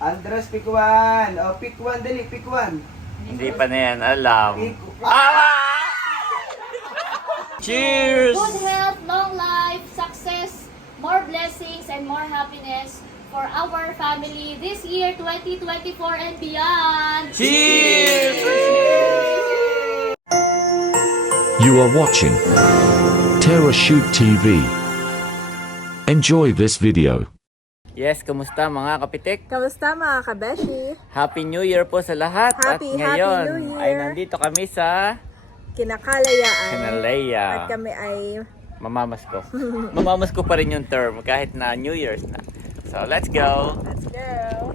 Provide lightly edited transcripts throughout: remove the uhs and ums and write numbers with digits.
Andres, pick one. Oh, pick one, dali, pick one. Hindi pa na yan alam. Pick Cheers! Good health, long life, success, more blessings, and more happiness for our family this year, 2024 and beyond. Cheers! You are watching Terra Shoot TV. Enjoy this video. Yes, kumusta mga kapitik? Kamusta mga kabeshi? Happy New Year po sa lahat. Happy ngayon New Year. ay nandito kami sa Kinakalayaan. Kinalaya. At kami ay... Mamamasko. Mamamasko pa rin yung term kahit na New Year's na. So, let's go! Let's go!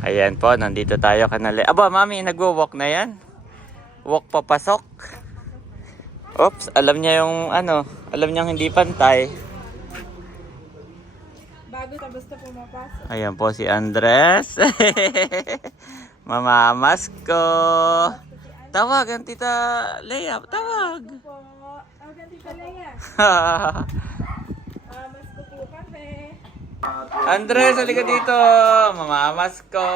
Ayan po, nandito tayo Kinalaya. Aba, mami, nagwo-walk na yan? Walk papasok? Oops, alam niya yung alam niyang hindi pantay. Bago tapos na pumapasok. Ayan po si Andres. Mamamasko. Tawagan tita Leia, tawag. Po, Tita Leia. Mas ko po kami. Andres, halika dito. Mamamasko.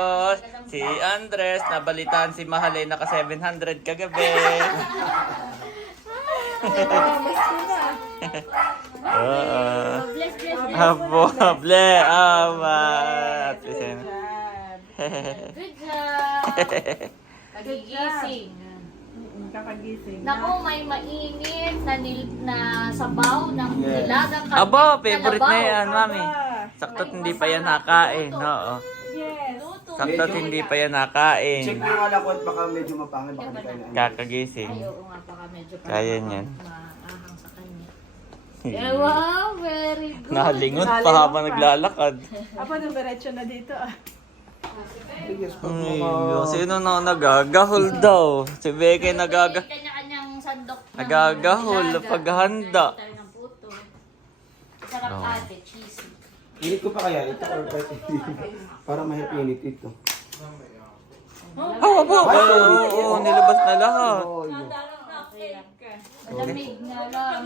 Si Andres, nabalitaan si Mahalay naka 700 kagabi. Mas ko na. Bless, bless, bless. Abo, ble, amat. Good job. Nagigising. Kakagising. Naku, may mainit na sabaw ng nilagang karne. Abo, favorite na kalabaw. yan, mami. Sakto't hindi pa yan nakain. Oo. Yes. Luto. Sakto't hindi pa yan nakain. Check mo yung alakot, baka medyo mapangit. Baka di kayo na. Kakagising. Ay, oo nga, baka medyo Kaya niyan. maahang sa kanya. Eh, wow, very good. Nalingot pa habang naglalakad. Apo, dumiretso na dito. Yes, pag Ay, mga... sino na nagagahol daw? Si Becky Kanya-kanyang sandok. ng nagagahol nilaga. paghahanda. Tayo ng puto. Sarap ate, cheesy. Init ko pa kaya ito or kahit hindi. Para mahipinit ito. Abo, oo, nilabas na lahat. Oh, yun. Malamig na lang.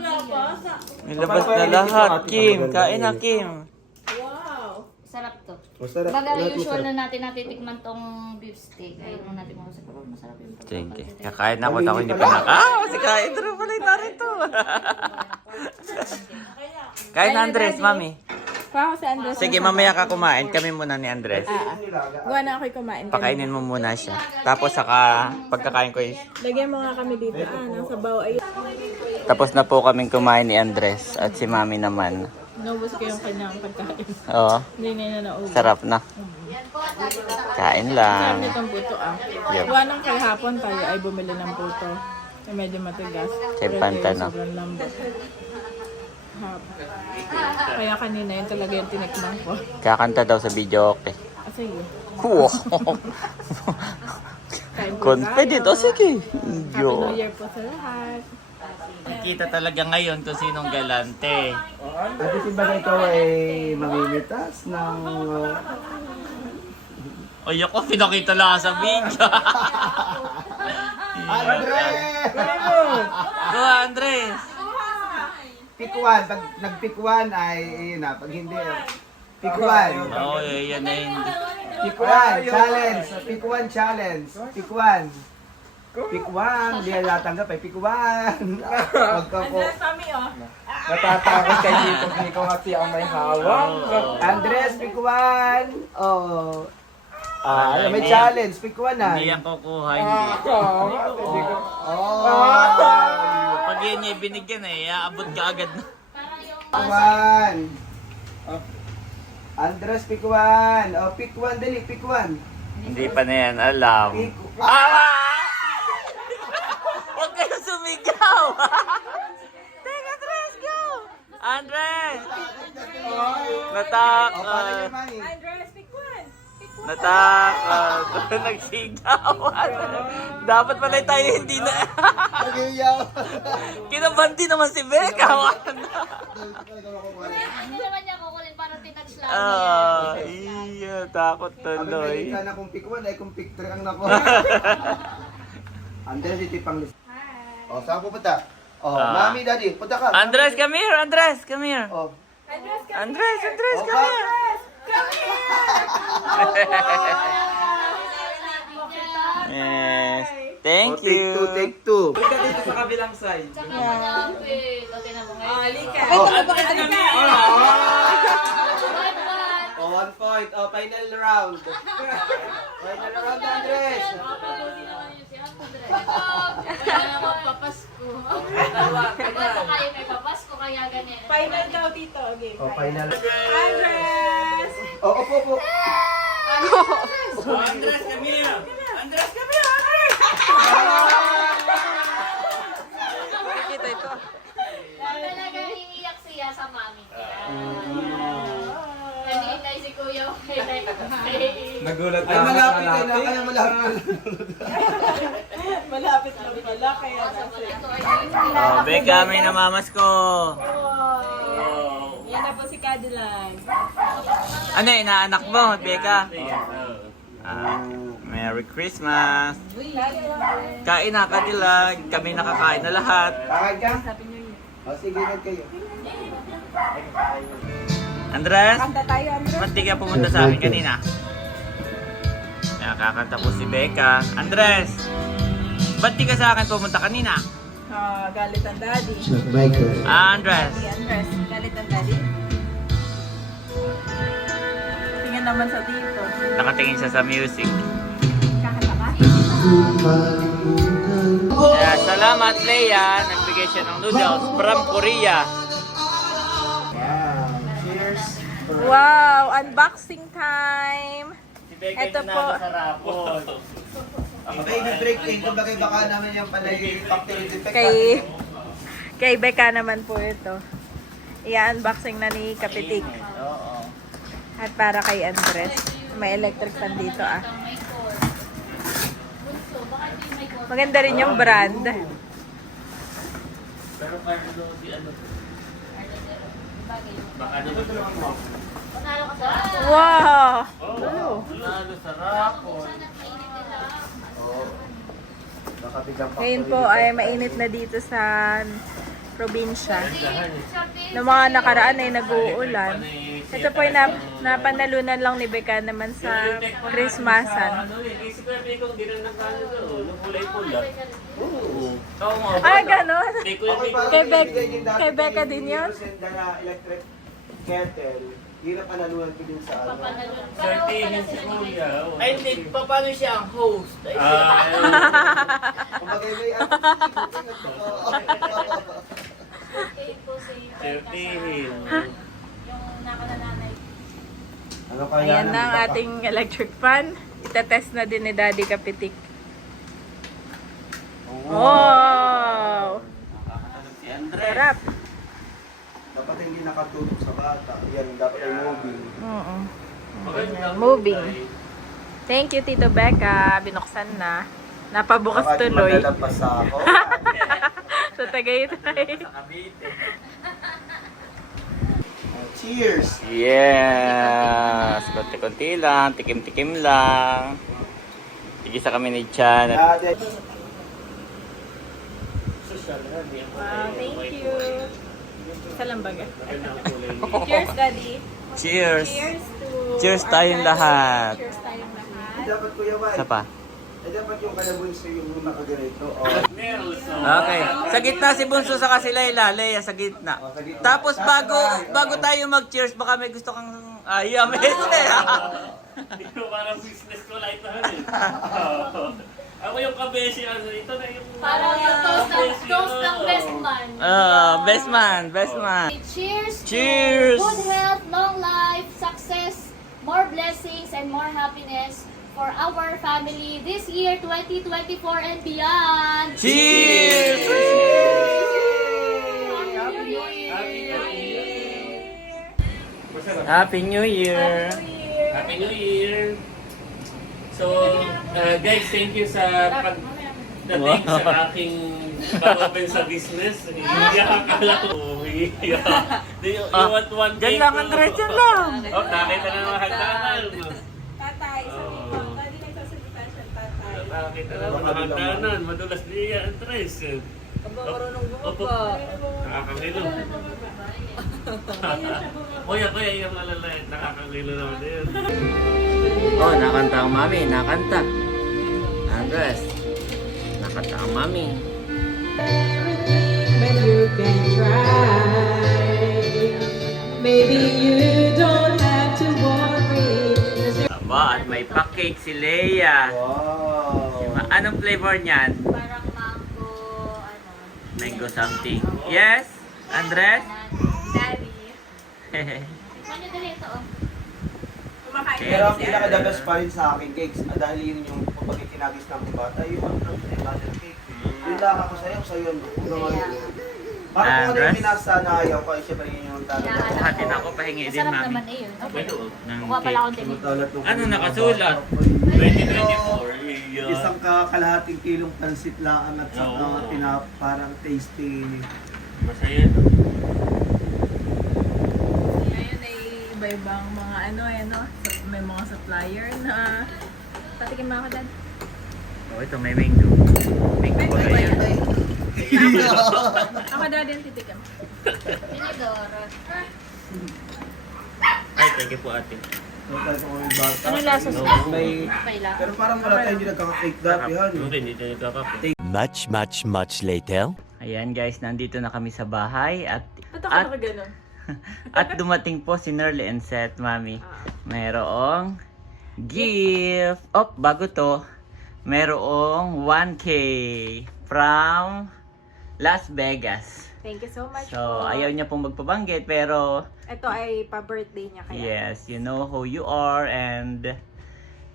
Nilabas na lahat. Kim, kain na Kim. Sarap to. Masarap. Baga Lahat usual masarap. na natin natitikman tong beef steak. Ayun mo natin mga pero masarap yung Sige, kakain ako ako hindi pa naka. Si kain rin pala yung narito. Kain na Andres, mami. Pa ako si Andres. Sige, mamaya ka kumain. Kami muna ni Andres. Gawa na ako'y kumain. Pakainin mo muna siya. Tapos saka pagkakain ko Lagyan mo nga kami dito. Ng sabaw. Ayun. tapos na po kaming kumain ni Andres at si mami naman. Naubos ko yung kanyang pagkain. Oo, Hindi na naubos. sarap na. Kain Sarap lang. nitong puto Yep. Gawa ng kahapon tayo ay bumili ng puto. Na medyo matigas. Kay Pero Panta, ito, no? sobrang lambot. Kaya kanina yun talaga yung tinikman ko. Kakanta daw sa video, okay. Sige. Wow. Kain po Confident. tayo. O sige. Happy New Year po sa lahat. Nakita talaga ngayon kung sinong galante. At ito ba ito ay mamimitas ng... O yun ko, pinakita lang sa video. Andres! Go, Andres. Pick one. Pag nag-pick one ay, yun na. Pag hindi, pick one. Oo, yan na hindi. Pick one. Challenge. Pick one challenge. Pick one. Pick one. Hindi na natanggap ay pick one. Wag ka po. Kami Natatakot kay Dito Nico kasi ang may hawak. Andres, pick one. Oh. May challenge. Pick one na. Hindi yan kukuha, hindi. Oh. Pag yan niya binigyan aabot ka agad na. Pick one. Andres, pick one. Oh, pick one. Dali, pick one. Hindi pa na yan alam. Pick Huwag kayo sumigaw! Take Andres, go! Andres! Natakot! Andres, pick one. Natakot! Nagsigaw! Dapat pala tayo hindi na... Kinabanti naman si Becca! Hindi naman niya kukunin para tinatch lang Iya, takot tuloy. Amerikana kung pick one ay kung pick 3 ang nako. Andres, ito yung pang list. Oh, saan pupunta? Oh, mami, daddy, punta ka. Andres, come here! Andres, come here! Oh. Andres, come here! Yes. Thank Oh, take two, you. take two. Punta dito sa kabilang side. Tsaka malapit. Okay na mo ngayon. Halika. Oh. Bye-bye. Oh, 1 point. Oh, final round. Final round, Andres. Papabuti naman yun si Andre. Wala naman papasko. Ito kayo may papasko kaya ganyan. Final daw, Tito. Okay. Oh, final. Andres! Oh, opo, opo. Andres, Camila. Andres, Kita ito. Talaga iniiyak siya sa mami. Kanina si Kuya. Nagulat Ay, malapit eh. Na, kaya malapit. Malapit lang pala, kaya Oh, Becca, may namamas ko. Yan na po si Cadillac. Ano, inaanak mo, Becca? Merry Christmas. Kain na, Kadilag. Kami nakakain na lahat. Kakad ka? Oh, sige, nag kayo. Andres, Kanta tayo, Andres. ba't di ka pumunta sa amin kanina? Nakakanta po si Becca. Andres, ba't di ka sa akin pumunta kanina? Galit ang daddy. Michael. Andres. Si Andres, galit ang daddy. Tingnan naman sa Tito. Nakatingin siya sa music. Kakanta ka? Kaya salamat, Leia. Nagbigay siya ng noodles from Korea. Wow. Cheers. Wow! Unboxing time! Si Becca Ito po. sa rapol. Baby break in. Kumbaga baka naman yung panay factory defect. Kay Becca naman po ito. I-unboxing na ni Kapitik. Oo. At para kay Andres. May electric fan dito ah. Maganda rin yung brand. Pero kaya doon si ano? Baka dito Panalo ka sa Wow! Oh, lalo sa rapol. Nakabiglang Ngayon po ay mainit na dito sa probinsya. Noong mga nakaraan ay nag-uulan. Ito po ay napanalunan lang ni Becca naman sa Christmasan. Ano eh, isip ko yung kung ginang nakano doon, yung kulay pula. Oo. Oo nga. Ah, ganon? Okay, Kay Becca din yun? Na electric kettle. Hirap panalunan ko din sa ano. Certihin si Kuya. Ay, hindi. Paano siya ang host? Kumbaga may ano. Certihin. yung nakalananay. Ano kaya Ayan na ang ating electric fan. Itetest na din ni Daddy Kapitik. Wow! Si Andres. Sarap. Dapat hindi nakatulog sa bata. Yan, dapat ay moving. Oo. Moving. Thank you, Tito Becca. Binuksan na. Napabukas Baka tuloy. maglalabas ako. Sa Tagaytay. Cheers! Yes! Konti-konti lang, tikim-tikim lang. Tigisa kami ni Chan. Dad, Wow, thank you. Isa lang baga. Cheers, Daddy. Cheers! Cheers to Cheers our tayong family. lahat. Cheers tayong lahat. dapat Kuya Wai. Isa pa. Dapat yung kalabunso yung nakaganito. Okay. Sa gitna si Bunso sa kasi Layla. Leia sa gitna. Sa gitna. Tapos bago tayo mag-cheers, baka may gusto kang ayam. Hindi ko parang business ko lang ito. Ako yung kabeshi. Ito na yung... Parang yung toast ng best man. Best man, best man. Cheers! Cheers! To good health, long life, success, more blessings, and more happiness for our family this year, 2024 and beyond. Cheers! Happy New Year! Happy New Year! Happy New Year! So, guys, thank you sa pagdating sa aking pag-open sa business. Hindi akala ko. You want one Dyan lang, Andres, dyan lang. Oh, nakita na ng hagdanan. Tatay, sabi ko. Daddy nagsasalita siya, tatay. Nakita na ng hagdanan. Madulas niya, Andres. Marunong bumaba. Nakakangilo. Kuya, yung malalait. Nakakangilo naman yun. Oh, nakanta ang mami. Nakanta. Andres. Nakanta ang mami. But you can try. Maybe you don't have to worry. Aba, at may pa-cake si Leia. Wow. Anong flavor niyan? Parang mango, Mango something. Yes? Andres? Daddy. Ano dali ito, oh? Kumakain Pero ang si pinaka-the Andres. best pa rin sa akin, cakes, dahil yun yung kapag itinagis ng bata, yung ano, yung butter cake. Yun lang ako sa'yo, Parang kung ano yung pinasa na ayaw ko, siyempre yun yung talaga. Kuhatin ako, pahingi din, Masarap mami. naman eh yun. Okay. Ng Kuha pala akong cake. tinig. Ano nakasulat? 2024. Isang kalahating kilong pansit laan at saka Oo. parang tasty. Masaya. Ngayon ay iba-ibang mga ano. May mga supplier na patikim mo ako, Dad. Oh, ito may mango. Mango ba yan? Ako, Dad, yung titikim. Tinidor. Ay, thank you po ate. Ano lasa sa May, Paila? pero parang wala tayong hindi nagkaka-cake dati yan. Okay, hindi tayo kakape. Much later. Ayan guys, nandito na kami sa bahay at Ba't ako nakaganon? at dumating po si Nerly and Seth, mami. Mayroong gift. Oh, bago to. Mayroong 1K from Las Vegas. Thank you so much So, po. ayaw niya pong magpabanggit pero Ito ay pa-birthday niya kaya. yes, you know who you are and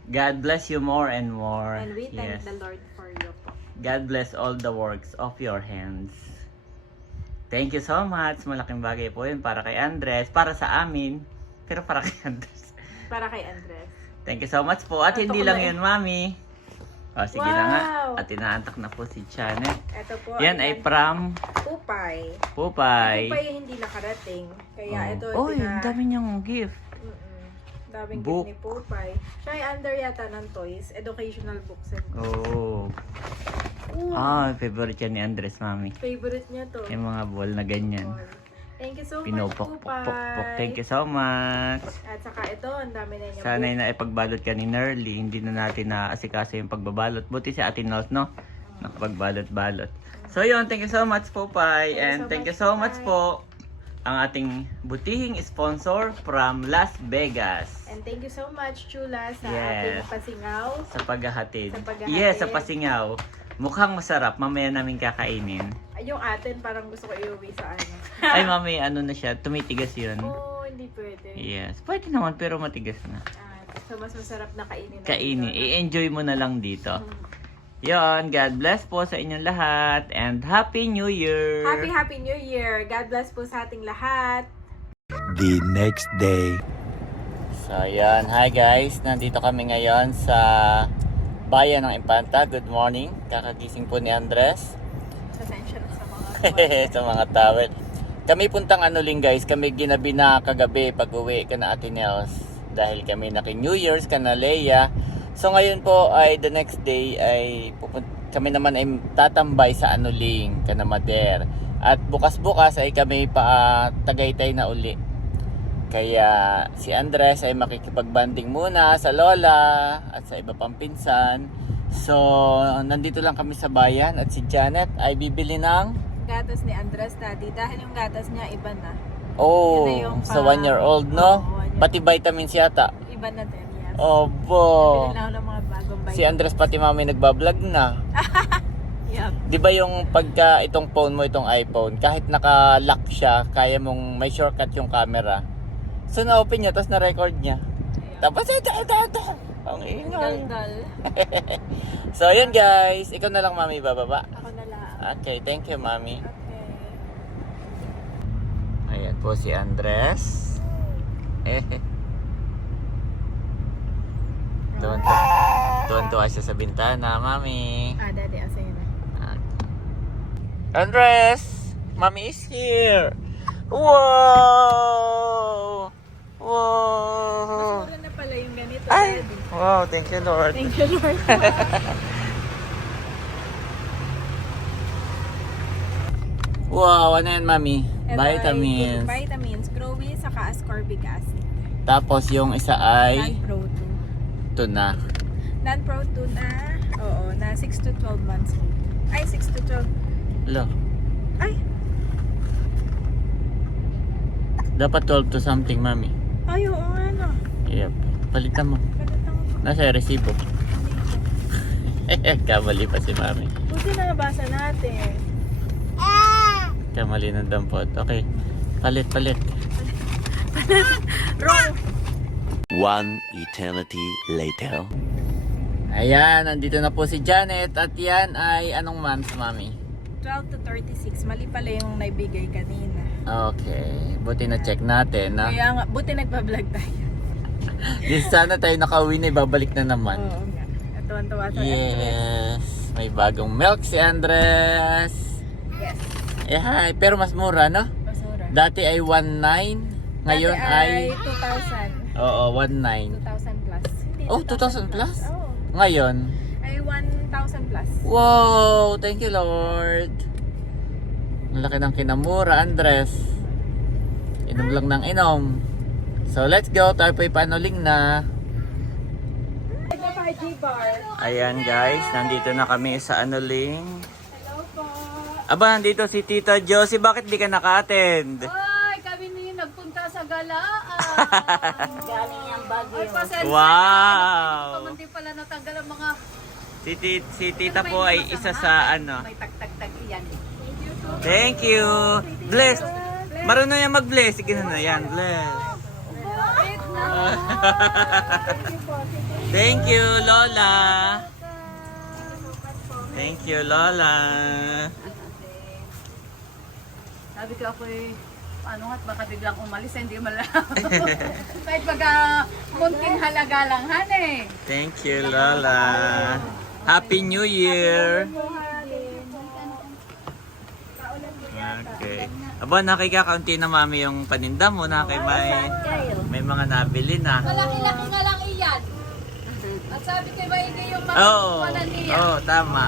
God bless you more and more. And we thank Yes. the Lord for you po. God bless all the works of your hands. Thank you so much. Malaking bagay po yun para kay Andres. Para sa amin. Pero para kay Andres. Para kay Andres. Thank you so much po. At hindi Antok lang na eh. yun, mami. O, sige na nga. Wow! At inaantak na po si Janet. Ito po. Yan ay from Pupay. Pupay. Pupay hindi nakarating. Kaya ito Oh, ang dami niyang gift. daming Book. gift ni Pupay. Siya ay under yata ng toys. Educational books and Oh. Ooh, Favorite yan ni Andres, mami. favorite niya to. Yung mga ball na ganyan. Thank you so much, Pinupok-pok-pok. Pupay. Thank you so much. At saka ito, ang dami na niya. Sana na ipagbalot ka ni Nerly. Hindi na natin naasikaso yung pagbabalot. Buti si Ate Nels, no? Nakapagbalot-balot. So yun, thank you so much po, Pai. And thank you so much po ang ating butihing sponsor from Las Vegas And thank you so much, Chula, sa Yes. ating pasingaw. sa paghahatid. Sa paghahatid. Yes, sa pasingaw. Mukhang masarap. Mamaya namin kakainin. Ay, yung atin, parang gusto ko iuwi sa ano. Ay, mami, ano na siya? Tumitigas yun. Oh, hindi pwede. Yes. Pwede naman, pero matigas na. So, mas masarap na kainin. na Kainin. dito, no? I-enjoy mo na lang dito. Yon, God bless po sa inyong lahat and Happy New Year! Happy New Year! God bless po sa ating lahat. The next day. So, yan. Hi guys. Nandito kami ngayon sa bayan ng Impanta. Good morning. Kakagising po ni Andres. Pasensya na sa mga Sa mga towel. Kami puntang Anuling guys. Kami ginabi na kagabi pag uwi ka na Ate Nels. Dahil kami naki New Year's ka na Leia. So ngayon po ay the next day ay kami naman ay tatambay sa Anuling, Canamader. At bukas-bukas ay kami pa Tagaytay na uli. Kaya si Andres ay makikipagbanding muna sa lola at sa iba pang pinsan. So nandito lang kami sa bayan at si Janet ay bibili ng gatas ni Andres, Daddy. Dahil yung gatas niya iba na. oh, Yun na yung sa 1-year-old, no? Oo, 1 year. Pati vitamins yata. Iba na din, yes. Obo. Bili na ako ng mga bagong bike. Si Andres pati mami nagbablog na. Yup. Di ba yung pagka itong phone mo, itong iPhone, kahit naka-lock siya, kaya mong may shortcut yung camera. So na-open niya, tapos na-record niya. Tapos ang ingay. Dal-dal. So yun guys, ikaw na lang mami bababa. Ako na lang. Okay, thank you mami. Okay. Ayan po si Andres. Tuwan-tuwa siya sa bintana, mami. Daddy, asay na. Andres! Mommy is here! Wow! Wow! Mura na pala yung ganito, Ay! Daddy. Wow, thank you Lord. Thank you, Lord. Wow, ano yan mami? Ito Vitamins. ay vitamins, growing, saka ascorbic acid. Tapos yung isa ay Plant Pro tuna. Non-pro tuna. Oo, na 6 to 12 months old. Ay, 6 to 12. Lo. Ay, Dapat 12 to something, mami. ay, oo nga no. Yep. Palitan mo. Palitan ko. Nasa resibo. Kamali pa si mami. Buti na nabasa natin. Kamali ng dampot. Okay. Palit. Wrong. One eternity later. Ayan, nandito na po si Janet. At yan ay anong months, mami? 12 to 36. Mali pala yung naibigay kanina. Okay. Buti na check natin, na. Kaya nga, buti nagpa-vlog tayo. Di sana tayo nakauwi na, ibabalik na naman. Oo nga. At tuwan-tuwa sa Andres. Yes. May bagong milk si Andres. Yes. Yeah, pero mas mura, no? Basura. Dati ay 1.9. Ngayon Dati ay... 2,000. Oo, 1.9. 2,000 plus. Hindi, Oh, 2,000 plus? Oo. Ngayon? Ay 1,000 plus. Wow! Thank you, Lord. Ang laki ng kinamura, Andres. Inom lang ng inom. So, let's go. Tayo po'y panuling na. Ayan, guys. Nandito na kami sa anuling. Hello po. Aba, nandito si Tita Josie. Bakit di ka naka-attend? Ay, kami ni nagpunta sa galaan. Galing yung bagyo. Ay, pasensya Wow! na. Pamunti pala natanggal ang mga Si Tita po ay isa sa ano. may tag-tag-tag iyan. Thank you. Bless. Marunong yan mag-bless. Sige na yan. Bless. Wait na. Thank you, Lola. Thank you, Lola. Sabi ko ako ano nga, baka biglang umalis, hindi malam. Kahit baga munting halaga lang, hane. Thank you, Lola. Happy New Year. Okay. Aba, nakikakaunti na mami yung paninda mo na kay may mga nabili na. Malaki-laki na lang iyan. At sabi ko ba hindi yung mga Oo. kuwanan niya. Oh, tama.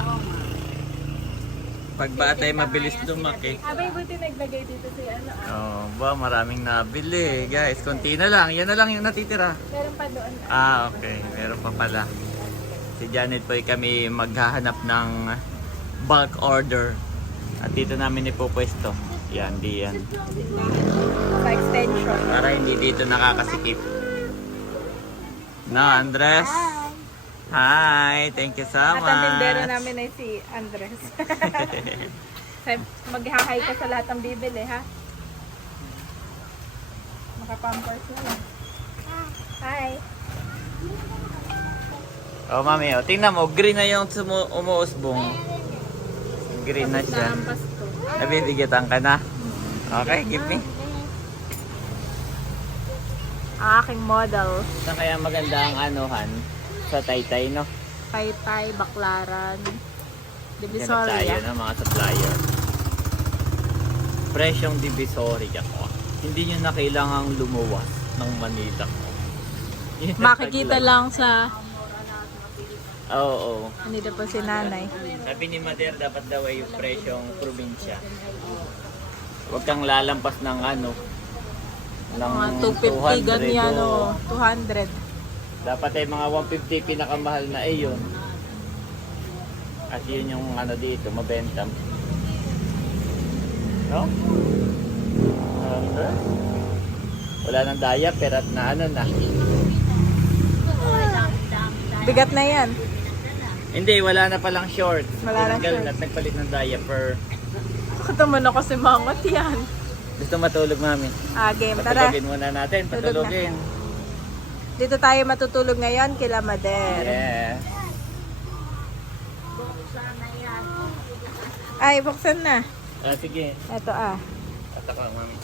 Pag bata ay mabilis lumaki. Abay, buti naglagay dito si ano. Oh, ba maraming nabili, guys. Konti na lang. Yan na lang yung natitira. Meron pa doon. Ah, okay. Meron pa pala. Si Janet po ay kami maghahanap ng bulk order. At dito namin ipupwesto. Yan, di yan. Sa extension. Para hindi dito nakakasikip. No, Andres? Hi, thank you so At ang tindero much. namin ay si Andres. Mag-hi ka sa lahat ng bibili, ha? Makapampers na lang. Hi! Oh, mami, oh. Tingnan mo, green na yung umuusbong. Green na siya. Naampas to. Nabibigatan ka na. Okay, give me. Ang aking model. Saan kaya maganda ang anuhan? Sa Taytay, no? Taytay, Baklaran, Yan tayo Divisoria. ng mga supplier. Presyong Divisoria ko. Hindi nyo na kailangang lumuwas ng Manila ko. Yun ang Makikita tagline. lang sa... Oo. Nandito po si nanay. Sabi ni Mader, dapat daw ay yung presyong probinsya. Huwag kang lalampas ng ano, ng Mga 250 ganyan o 200. Dapat ay mga 150 pinakamahal na yun. At yun yung ano dito, mabenta. No? Okay. Wala nang diaper at na ano na. Bigat na yan. Hindi, wala na palang short. Wala na Tinanggal short. na at nagpalit ng diaper. Kataman ako si Mangot yan. Gusto matulog, mami? Ah, game. Tara. Patulogin muna natin, Tulog na. patulogin. Dito tayo matutulog ngayon kila Mader. Yes. Ay, buksan na. Ah, sige. Ito ah. Ataka, mami.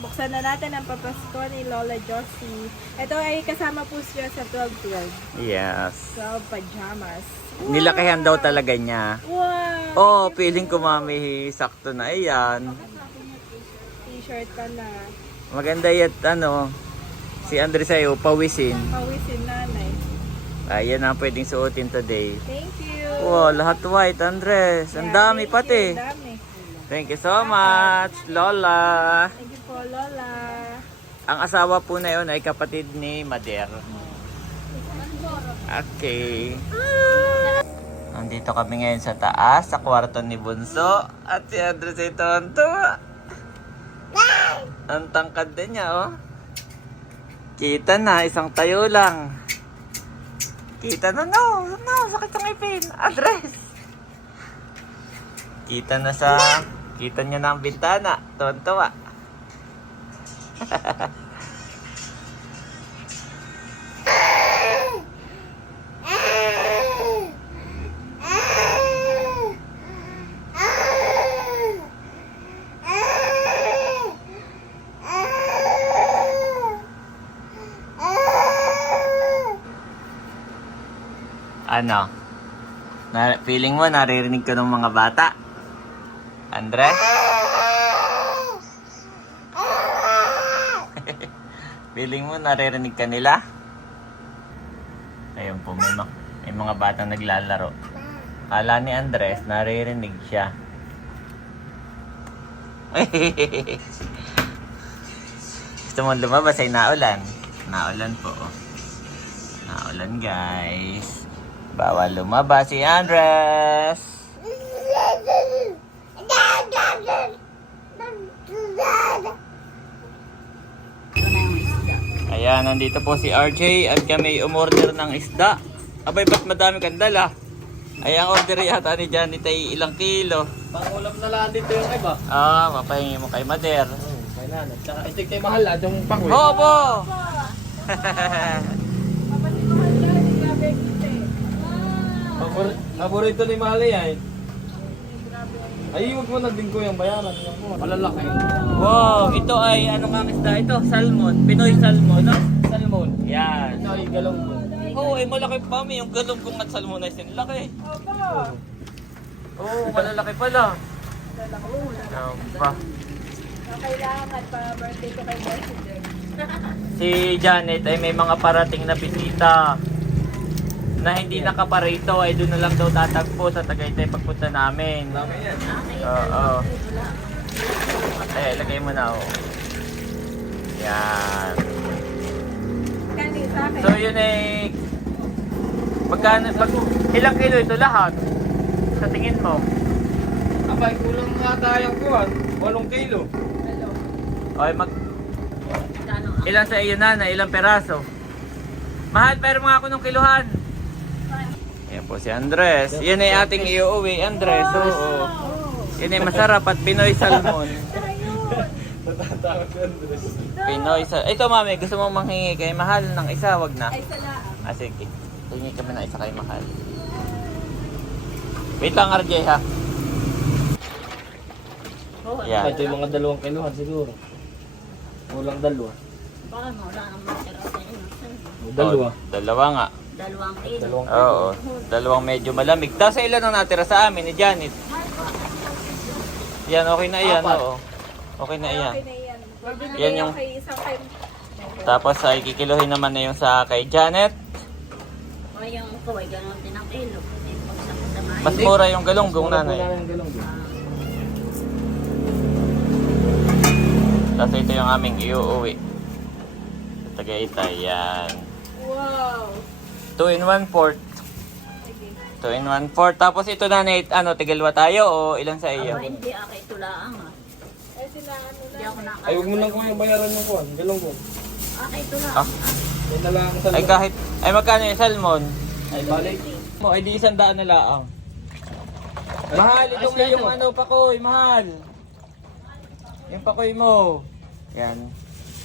Buksan na natin ang papasko ni Lola Josie. Ito ay kasama po siya sa 12-12. Yes. 12 pajamas. Nilakihan daw talaga niya. Wow! Oh, feeling ko, mami, sakto na. Ayan. T-shirt ka na. Maganda yan, ano, si Andres sa'yo, pawisin. Pawisin nanay. Ayan ang pwedeng suotin today. Thank you. Wow, lahat white, Andres. Ang Yeah, dami thank pati. you, ang dami. Thank you so much, Lola. Thank you po, Lola. Ang asawa po na yun ay kapatid ni Mader. Okay. Nandito kami ngayon sa taas, sa kwarto ni Bunso. At si Andres ay tonto. Ang tangkad din niya, oh. Kita na, isang tayo lang. Kita na, no, sakit ang ipin. Andres. Kita na sa, kita niya na ang bintana. Tonto, ah. Ano? Feeling mo naririnig ko ng mga bata? Andres? Feeling mo naririnig ka nila? Ayun po, may mga batang naglalaro. Kala ni Andres, naririnig siya. Gusto mo lumabas ay naulan? Naulan po. Naulan, guys. Bawal lumabas si Andres. Ayan, nandito po si RJ at kami umorder ng isda. Abay, ba't madami kang dala? Ay, ang order yata ni Janet ay ilang kilo. Pangulam na lang dito yung iba. Ah, mapahingi mo kay Mader. Kaya na. Tsaka istig tayo mahal at yung pangulam. Hobo! Paborito ni Mahali ay. Ay, huwag mo na din ko yung bayaran. Malalaki. Wow, ito ay ano nga isda ito? Salmon. Pinoy salmon, no? Salmon. Yan. Ito ay galong mo. Oo, ay malaki pa mi. Yung galunggong at salmon ay sinlaki. Oo, malalaki pala. Pa. Kailangan pa birthday ko kay President. Si Janet ay may mga parating na bisita na hindi nakaparito ay doon na lang daw tatagpo sa Tagaytay pagpunta namin. Dami yan. Oo. Eh, lagay mo na, oh. Yan. Kanisa akin. So yun ay magkano ilang kilo ito lahat? Sa tingin mo? Abay, kulang nga tayong kuhan. 8 kilo. Okay, ilan sa iyo na ilang peraso? Mahal, pero mga ako ng kiluhan. Yan po si Andres. Yan ay ating iuwi, Andres. Oo. Yan ay masarap at Pinoy salmon. Pinoy salmon. Ito mami, gusto mo manghingi kay Mahal ng isa, wag na. Ah, sige. Hingi kami ng isa kay Mahal. Wait lang, RJ, ha? Yan. Ito yung mga 2 kilohan siguro. Kulang 2. Baka wala nang matira sa inyo. Oh, dalawa nga. 2 kilo. Oo, dalawang medyo malamig. Tapos ilan ang natira sa amin ni Janet? Yan, okay na yan. Oo. Okay na yan. Yan yung... Tapos ay kikiluhin naman na yung sa kay Janet. O yung kaway, gano'n din ang kilo. Mas mura yung galunggong nanay. Tapos ito yung aming iuuwi. Sa Tagaytay, yan. Wow. 2 in 1 quart. 2 in 1 quart. Tapos ito na, ano, tigalwa tayo o ilan sa iyo? Hindi ako itulaan ah. Eh sila ano Hindi ako na. Ay, huwag mo lang kung yung bayaran ng kuhan. Galong ko. Itulaan. Ah. Yan na lang sa Ay kahit, ay magkano yung salmon? Ay, balik. Mo, ay di 100 na laang. Mahal, itong Ay, yung ano, pakoy, mahal. Yung pakoy mo. Yan.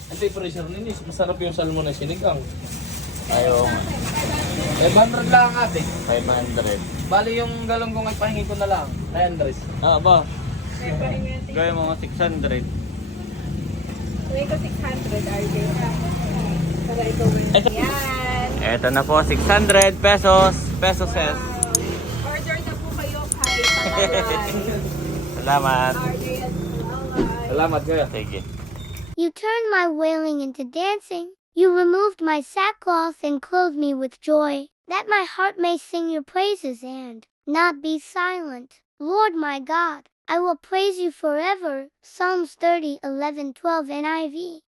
Anti-pressure ninis. Masarap yung salmon na sinigang. Ayaw. 500 lang ate. 500. Bali yung galong kong ay pahingi ko na lang. Ay, Andres. Ah, ba? Gawin mo 600. Tuloy ko 600 RJ. Para ikaw Ito. yan. Eto na po, 600 pesos. Pesos. Order na po kayo kay Palawan. Salamat. RJ at Palawan. Salamat kayo. Sige. You turned my wailing into dancing. You removed my sackcloth and clothed me with joy, that my heart may sing your praises and not be silent. Lord my God, I will praise you forever. Psalms 30:11-12 NIV.